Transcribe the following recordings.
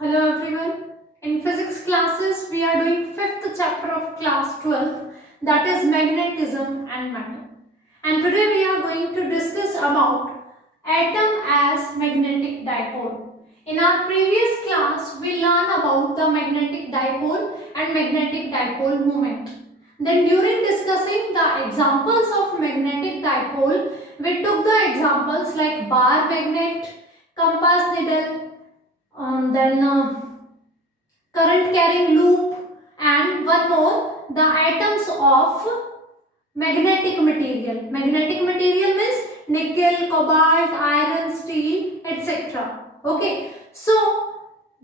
Hello everyone. In physics classes, we are doing fifth chapter of class 12, that is magnetism and matter. And today we are going to discuss about atom as magnetic dipole. In our previous class, we learned about the magnetic dipole and magnetic dipole moment. Then during discussing the examples of magnetic dipole, we took the examples like bar magnet, compass needle, then current carrying loop, and one more, the atoms of magnetic material. Magnetic material means nickel, cobalt, iron, steel, etc. Okay, so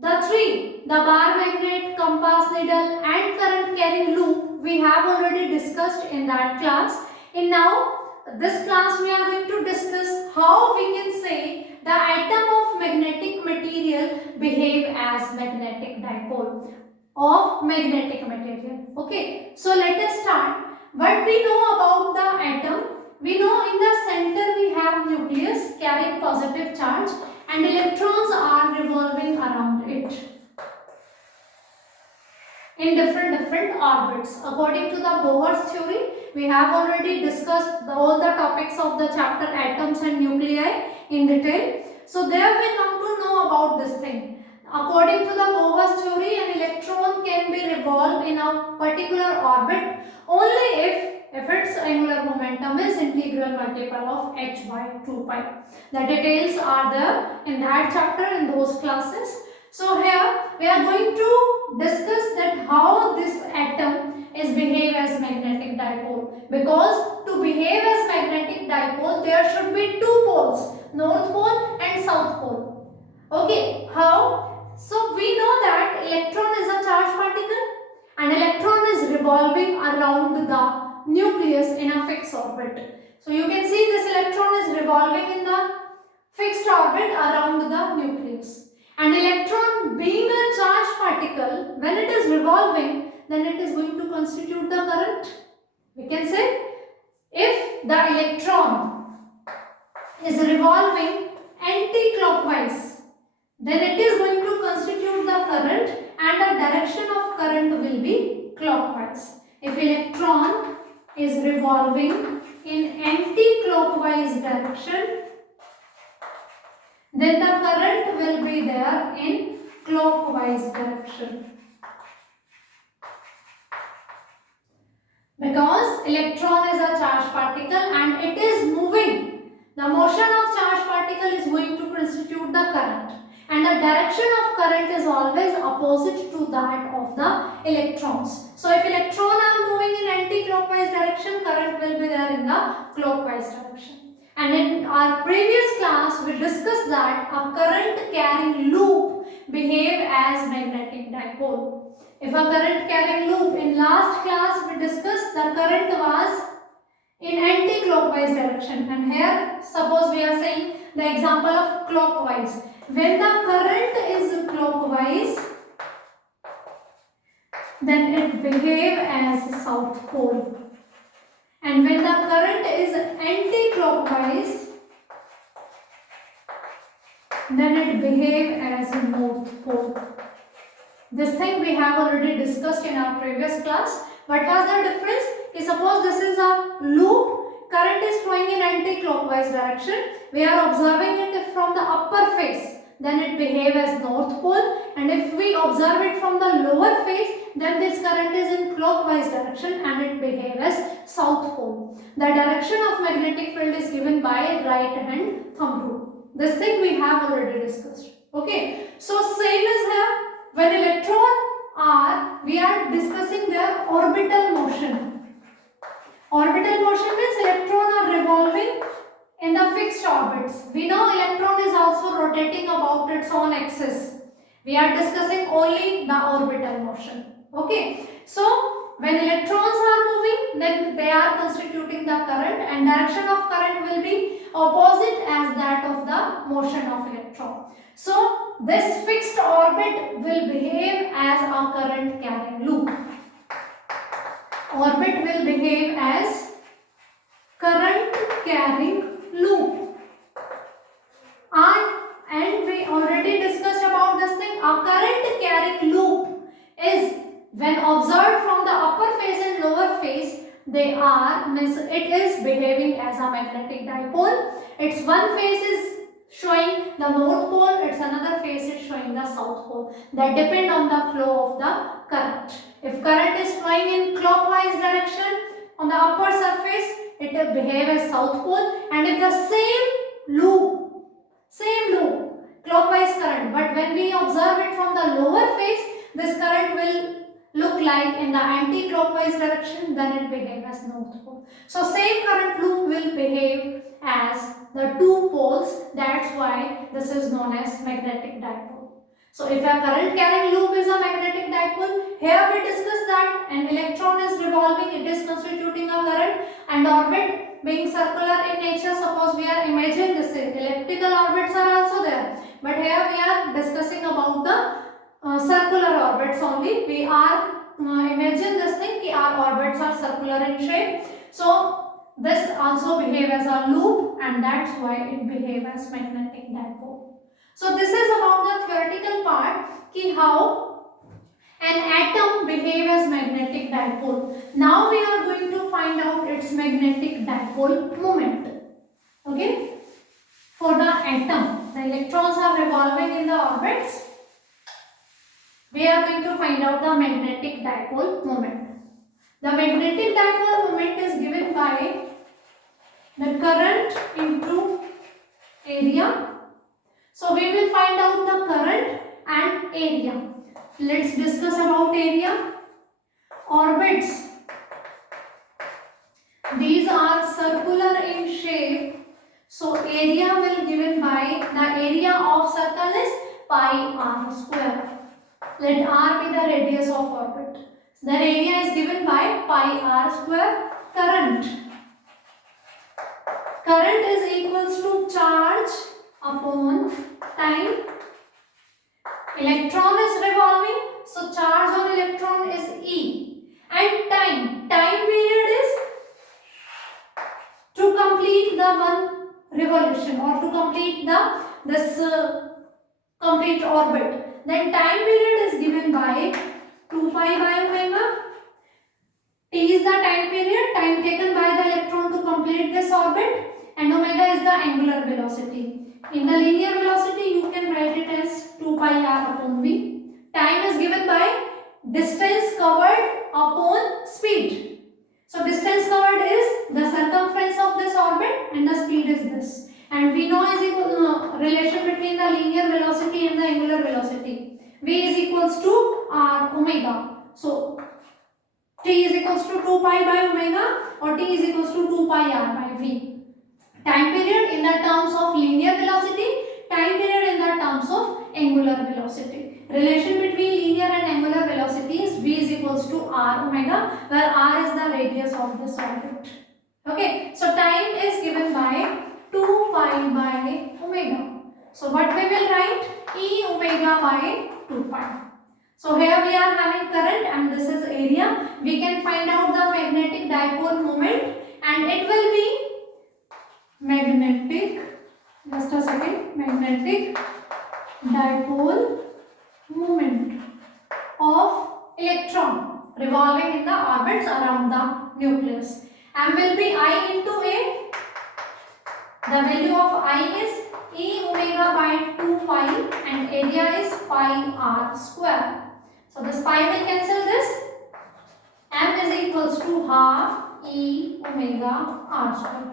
the three, the bar magnet, compass needle and current carrying loop, we have already discussed in that class. In now this class we are going to discuss how we can say the atom of magnetic material behave as magnetic dipole of magnetic material. Okay, so let us start. What we know about the atom? We know in the center we have nucleus carrying positive charge and electrons are revolving around it in different orbits. According to the Bohr's theory, we have already discussed all the topics of the chapter atoms and nuclei in detail. So there we come to know about this thing. According to the Bohr's theory, an electron can be revolved in a particular orbit only if its angular momentum is integral multiple of h by 2 pi. The details are there in that chapter in those classes. So here we are going to discuss that how this atom is behave as magnetic dipole, because to behave as magnetic dipole there should be two poles, north pole and south pole. Okay, how? So we know that electron is a charged particle and electron is revolving around the nucleus in a fixed orbit. So you can see this electron is revolving in the fixed orbit around the nucleus. And electron being a charged particle, when it is revolving, then it is going to constitute the current. We can say if the electron is revolving anti-clockwise, then it is going to constitute the current and the direction of current will be clockwise. If electron is revolving in anti-clockwise direction, then the current will be there in clockwise direction. Because electron is a charged particle and it is moving, the motion of charged particle is going to constitute the current, and the direction of current is always opposite to that of the electrons. So if electrons are moving in anti-clockwise direction, current will be there in the clockwise direction. And in our previous class, we discussed that a current carrying loop behave as magnetic dipole. If a current carrying loop, in last class we discussed the current was in anti-clockwise direction, and here suppose we are saying the example of clockwise. When the current is clockwise, then it behave as south pole. And when the current is anti-clockwise, then it behave as north pole. This thing we have already discussed in our previous class. What was the difference? Suppose this is a loop, current is flowing in anti-clockwise direction. We are observing it from the upper face, then it behave as north pole, and if we observe it from the lower face, then this current is in clockwise direction and it behave as south pole. The direction of magnetic field is given by right hand thumb rule. This thing we have already discussed. Okay, so same is here. When electrons are, we are discussing their orbital motion. Orbital motion means electrons are revolving in the fixed orbits. We know electron is also rotating about its own axis. We are discussing only the orbital motion. Okay, so when electrons are moving, then they are constituting the current, and direction of current will be opposite as that of the motion of electron. So this fixed orbit will behave as a current carrying loop. Orbit will behave as current carrying loop. And we already discussed about this thing. A current observed from the upper phase and lower phase, they are, means it is behaving as a magnetic dipole. Its one phase is showing the north pole, its another phase is showing the south pole. That depend on the flow of the current. If current is flowing in clockwise direction on the upper surface, it will behave as south pole, and if the same loop, clockwise current, but when we observe it from the lower phase, this current will look like in the anti-clockwise direction, then it behave as north pole. So same current loop will behave as the two poles. That's why this is known as magnetic dipole. So if a current carrying loop is a magnetic dipole, here we discuss that an electron is revolving, it is constituting a current, and orbit being circular in nature. Suppose we are imagining this, elliptical orbits are also there, but here we are discussing about the circular orbits only. We are imagine this thing ki our orbits are circular in shape. So this also behave as a loop, and that's why it behave as magnetic dipole. So this is about the theoretical part ki how an atom behave as magnetic dipole. Now we are going to find out its magnetic dipole moment. Okay? For the atom, the electrons are revolving in the orbits. We are going to find out the magnetic dipole moment. The magnetic dipole moment is given by the current into area. So we will find out the current and area. Let's discuss about area. Orbits, these are circular in shape. So area will given by, the area of circle is pi r square. Let r be the radius of orbit. The area is given by pi r square. Current is equals to charge upon time. Electron is revolving, so charge on electron is E. And time period is to complete the one revolution, or to complete this complete orbit. Then time period is given by 2 pi by omega. T is the time period, time taken by the electron to complete this orbit, and omega is the angular velocity. In the linear velocity, you can write it as 2 pi r upon v. Time is given by distance covered upon speed. So distance covered is the circumference of this orbit, and the speed is this. And we know is equal relation between the linear velocity and the angular velocity. V is equals to r omega. So t is equals to 2 pi by omega, or t is equals to 2 pi r by v. Time period in the terms of linear velocity, time period in the terms of angular velocity. Relation between linear and angular velocity is v is equals to r omega, where r is the radius of this orbit. Okay, so time is given by 2 pi by omega. So what we will write? E omega by 2 pi. So here we are having current, and this is area. We can find out the magnetic dipole moment, and it will be magnetic dipole moment of electron revolving in the orbits around the nucleus. M will be I into A. The value of I is E omega by 2 pi, and area is pi r square. So this pi will cancel this. M is equals to half E omega r square.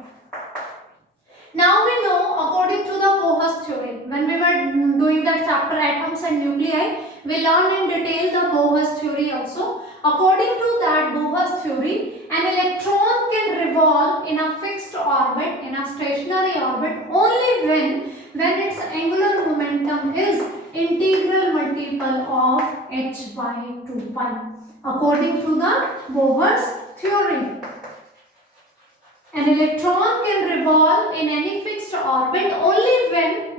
Now we know, according to the Bohr's theory, when we were doing that chapter atoms and nuclei, we learned in detail the Bohr's theory also. According to that Bohr's theory, an electron can revolve in a fixed orbit, in a stationary orbit, only when its angular momentum is integral multiple of h by 2 pi. According to the Bohr's theory, an electron can revolve in any fixed orbit only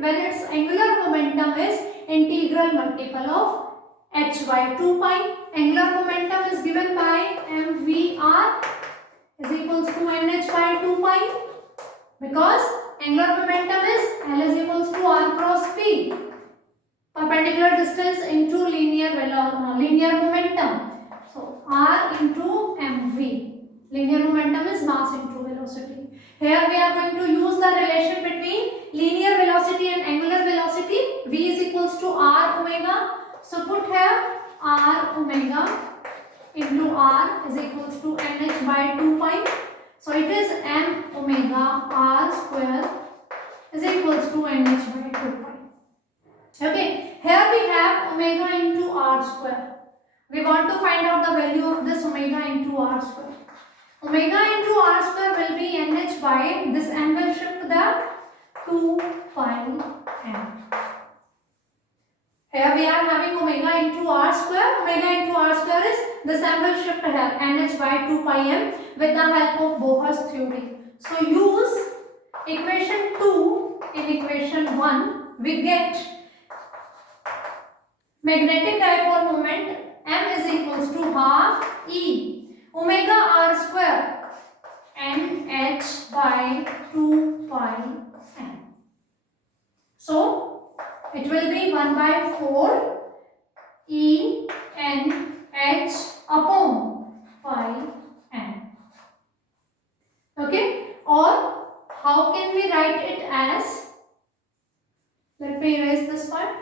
when its angular momentum is integral multiple of h by 2 pi. Angular momentum is given by mvr is equals to nh by 2 pi, because angular momentum is L is equals to r cross p, perpendicular distance into linear momentum. So R into mv. Linear momentum is mass into velocity. Here we are going to use the relation between linear velocity and angular velocity. V is equals to R omega. So put here R omega into R is equals to nh by 2 pi. So it is m omega R square is equals to nh by 2 pi. Okay, here we have omega into R square. We want to find out the value of this omega into R square. Omega into R square will be nh by this m will shift the 2 pi m. Here we are having omega into R square. Omega into R square is this m will shift here nh by 2 pi m with the help of Bohr's theory. So use equation 2 in equation 1. We get magnetic dipole moment m is equals to half E omega R square nh by 2 pi m. So it will be 1 by 4 E n h upon pi m. Okay, or how can we write it as, let me erase this part.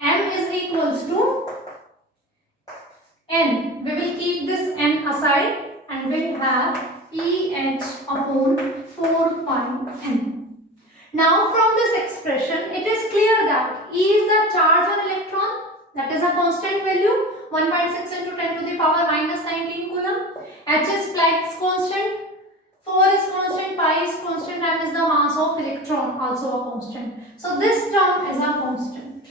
M is equals to n. We will keep this n aside and we'll have EH upon 4 pi n. Now from this expression, it is clear that E is the charge on electron, that is a constant value, 1.6 into 10 to the power minus 19 coulomb. H is Planck's constant, 4 is constant, pi is constant, m is the mass of electron, also a constant. So this term is a constant.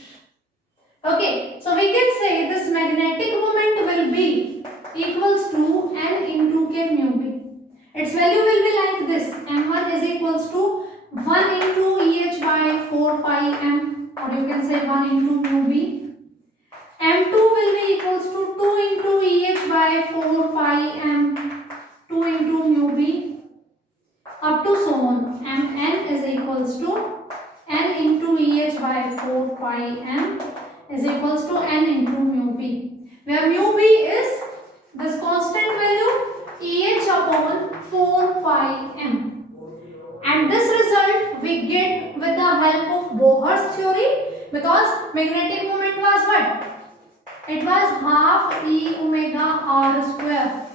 Okay, so we can say this magnetic moment will be equals to n into k mu b. Its value will be like this, m1 is equals to 1 into EH by 4 pi m, or you can say 1 into mu b. m2 will be equals to 2 into EH by 4 pi m, 2 into mu b, up to so on. mn is equals to n into EH by 4 pi m is equals to n into mu b, where mu b is this constant value EH upon 4 pi m. And this result we get with the help of Bohr's theory, because magnetic moment was what? It was half E omega R square.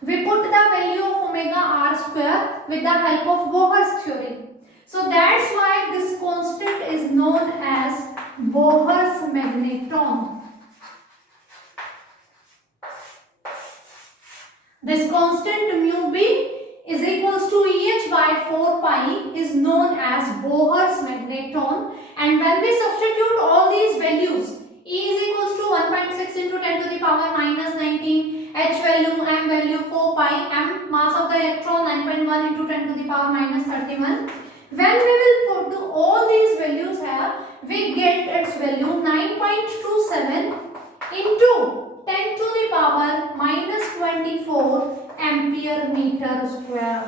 We put the value of omega R square with the help of Bohr's theory. So that's why this constant is known as Bohr's magneton. This constant mu b is equals to EH by 4 pi is known as Bohr's magneton, and when we substitute all these values, E is equals to 1.6 into 10 to the power minus 19, H value, M value 4 pi, M mass of the electron 9.1 into 10 to the power minus 31. When we will put all these values here, we get its value 9.27 into 10 to the power minus 24 ampere meter square.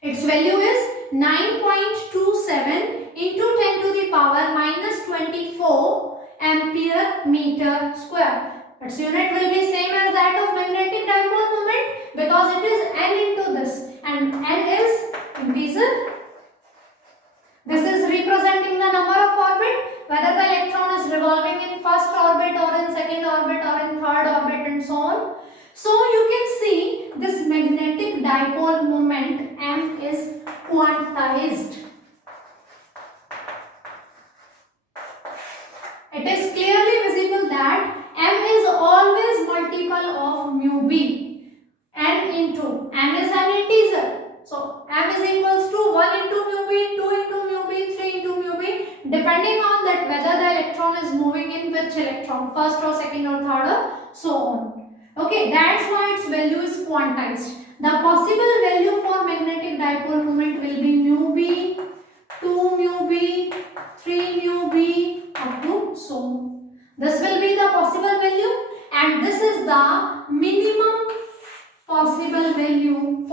Its value is 9.27 into 10 to the power minus 24 ampere meter square. Its unit will be same as that of magnetic dipole moment, because it is n into this, and n is integer. This is representing the number of orbit, whether the electron is revolving in first orbit or in second orbit or in third orbit and so on. So you can see this magnetic dipole moment m is quantized. It is clearly visible that m is always multiple of mu b. N into n is an integer. So m is equals to 1 into mu b, 2 into mu b, 3 into mu b, depending on that whether the electron is moving in which electron, first or second or third or so on. Okay, that's why its value is quantized. The possible value for magnetic dipole moment will be mu b, 2 mu b, 3 mu b, up to so on. This will be the possible value, and this is the minimum possible value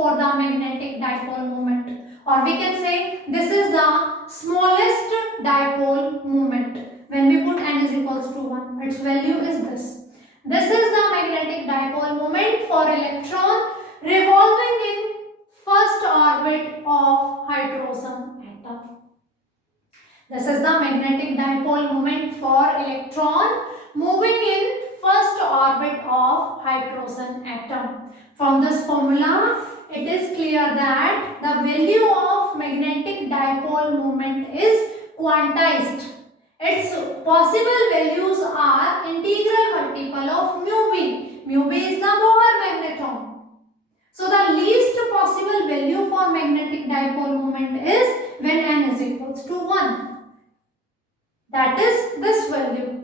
for the magnetic dipole moment, or we can say this is the smallest dipole moment. When we put n is equals to 1, its value is this. This is the magnetic dipole moment for electron revolving in first orbit of hydrogen atom. This is the magnetic dipole moment for electron moving in first orbit of hydrogen atom. From this formula, it is clear that the value of magnetic dipole moment is quantized. Its possible values are integral multiple of mu b. Mu b is the Bohr magneton. So the least possible value for magnetic dipole moment is when n is equals to 1. That is this value.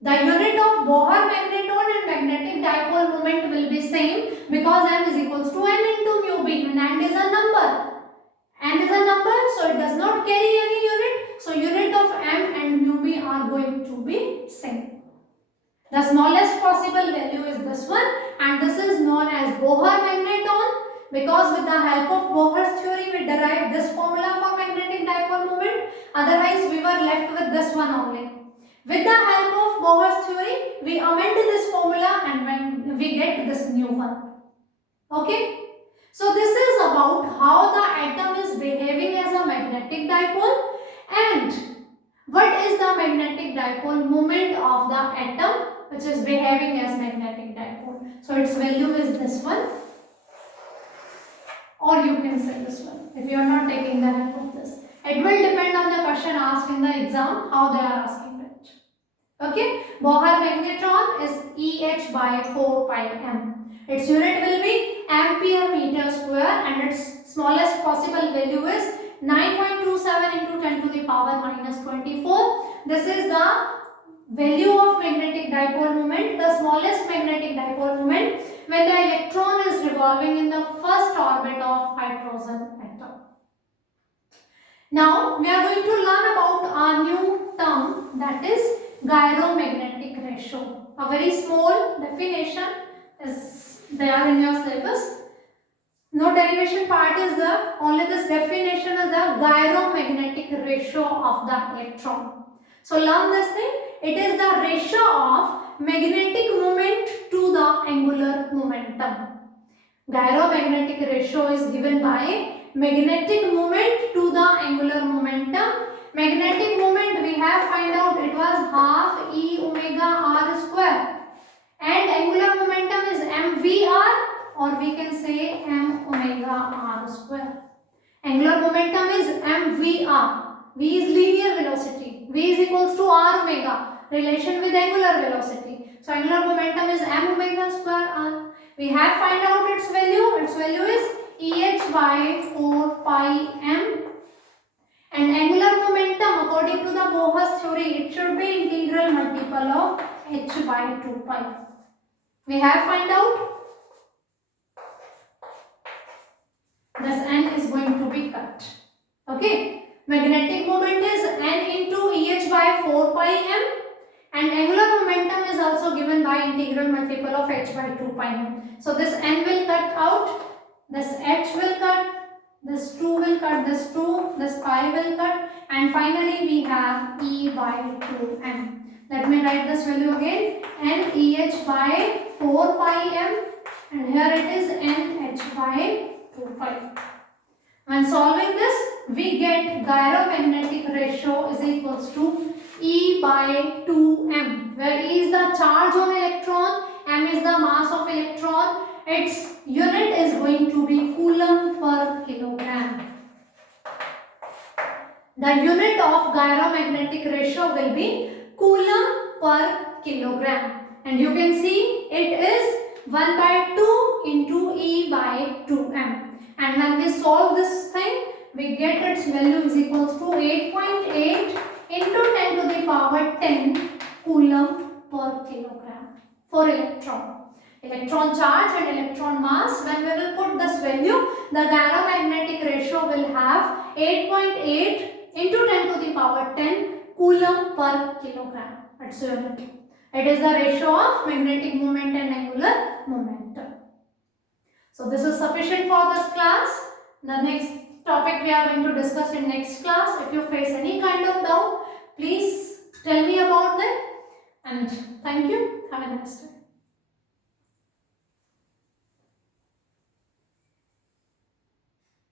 The unit of Bohr magneton and magnetic dipole moment will be same because m is equals to n into mu b, and n is a number. N is a number, so it does not carry any unit. So unit of m and mu b are going to be same. The smallest possible value is this one, and this is known as Bohr magneton, because with the help of Bohr's theory we derived this formula for magnetic dipole moment. Otherwise we were left with this one only. With the help of Bohr's theory we amend this formula and when we get this new one. Okay. So this is about how the atom is behaving as a magnetic dipole and what is the magnetic dipole moment of the atom which is behaving as magnetic dipole. So its value is this one, or you can say this one if you are not taking the help of this. It will depend on the question asked in the exam how they are asking it. Okay, Bohr magnetron is EH by 4 pi m. Its unit will be ampere meter square and its smallest possible value is 9.27 into 10 to the power minus 24. This is the value of magnetic dipole moment, the smallest magnetic dipole moment when the electron is revolving in the first orbit of hydrogen atom. Now we are going to learn about a new term, that is gyromagnetic ratio. A very small definition is there in your syllabus. No derivation part is there, only this definition is the gyromagnetic ratio of the electron. So learn this thing. It is the ratio of magnetic moment to the angular momentum. Gyromagnetic ratio is given by magnetic moment to the angular momentum. Magnetic moment we have find out it was half E omega r square, and angular momentum is mvr, or we can say m omega r square. Angular momentum is mvr. V is linear velocity. V is equals to r omega, relation with angular velocity. So angular momentum is m omega square r. We have find out its value. Its value is EH by 4 pi m. And angular momentum according to the Bohr's theory, it should be integral multiple of h by 2 pi. We have find out. This n is going to be cut. Okay. Magnetic moment is n into EH by 4 pi m, and angular momentum is also given by integral multiple of h by 2 pi m. So this n will cut out, this h will cut, this 2 will cut, this 2, this pi will cut, and finally we have E by 2m. Let me write this value again, n EH by 4 pi m, and here it is n h by 2 pi. When solving this, we get gyromagnetic ratio is equals to E by 2m, where E is the charge on electron, m is the mass of electron. Its unit is going to be coulomb per kilogram. The unit of gyromagnetic ratio will be coulomb per kilogram, and you can see it is 1 by 2 into E by 2m. And when we solve this thing, we get its value is equals to 8.8 into 10 to the power 10 coulomb per kilogram for electron. Electron charge and electron mass, when we will put this value, the gyromagnetic ratio will have 8.8 into 10 to the power 10 coulomb per kilogram. That's unit. It is the ratio of magnetic moment and angular momentum. So So this is sufficient for this class. The next topic we are going to discuss in next class. If you face any kind of doubt, please tell me about that. And thank you. Have a nice day.